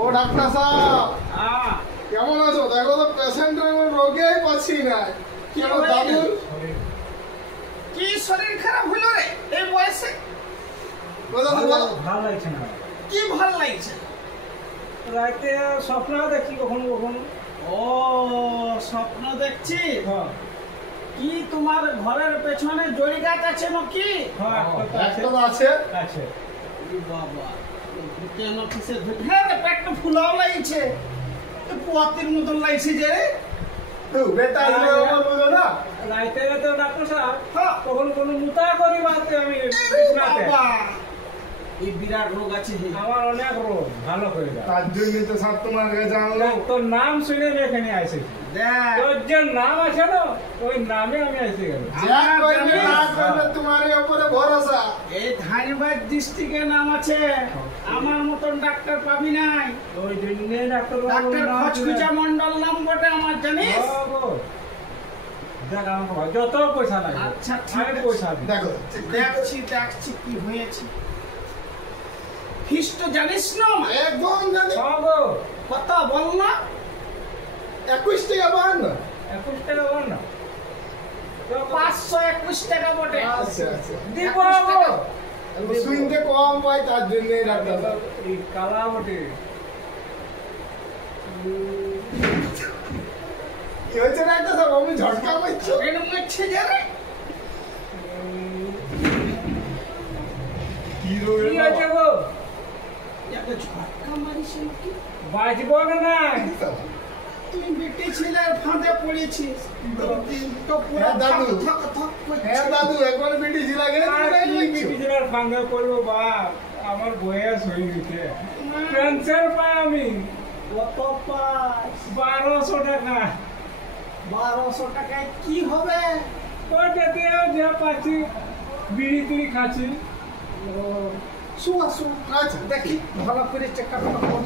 ও doctor সাহেব, হ্যাঁ কেমন আছো? দেখো তো পেশেন্টের রোগেই পাচ্ছি না। কেন দাদুর কি শরীর খারাপ হলো রে এই বয়সে? ভালো লাগছে না। কি ভাল লাগছে? রাতে স্বপ্ন দেখি কখনো কখনো। ও স্বপ্ন দেখছি। হ্যাঁ কি তোমার ঘরের পেছনে জড়ি গাছ আছে নাকি? হ্যাঁ একটা তো আছে। আছে। বাবা কেন কিসে হ্যাঁ রে, পেটটা ফুলাও লাগছে, পুয়াতির মতন লাগছে যে রে। তো বেটা আসলে আমার বলো না। রাতে তো ডাক্তার সাহেব হ্যাঁ। কখনো কোনো মুতা করি বাতে আমি বিছনাতে। বাবা এই বিরাট রোগ আছে হে। আমার অনেক রোগ ভালো করে দাও। তার জন্যই তো সব তোমার কাছে আনলাম। তোর নাম শুনে আমি এখানে এসেছি। দেখ তোর যে নাম আছে না ওই নামে আমি এসে গেল। যা করবে না করবে তোমার উপরে ভরসা। এই ধানবাদ ডিস্ট্রিক্টের নাম আছে, আমার মতন ডাক্তার পাবি নাই। ওই জন্য ডাক্তার ডাক্তার খচখুচা মন্ডল নাম বটে আমার, জানিস? দেখ আমার যত পয়সা লাগে আচ্ছা, ঠিক আমি আছে। পয়সা দিই। দেখো দেখছি কি হয়েছে। ফিস তো জানিস না? একদম জানি। কত বল না? 21 টাকা পান না। 21 টাকা বল না। 521 টাকা বটে। আচ্ছা আচ্ছা। দিব 21 টাকা। আমি শুনতে কম পাই তার জন্যই ডাক্তার সাহেব। এই কালা বটে। কি হয়েছে ডাক্তার সাহেব? আমি ঝটকা পাচ্ছি। এরকম হচ্ছে যে রে। কি রোগ কি আছে গো? এত ঝটকা মারিস নাকি? বাজব না নাই? তুই বেটি ছেলের ফাঁদে পড়েছিস। তো পুরো হ্যাঁ, দাদু। থক থক করছে। হ্যাঁ দাদু, একবার বেটি ছিল আগে বিটিজেলার ফাঙ্গা করবো বাপ, আমার বয়স হয়ে গেছে। ক্যান্সার পাই আমি কত পাস? 1200 টাকা। 1200 টাকায় কি হবে? ওই যেতে যা পাচ্ছি বিড়ি টিড়ি খাচ্ছি। শুয়া শুয়া, আচ্ছা দেখি ভালো করে চেক আপ করুন।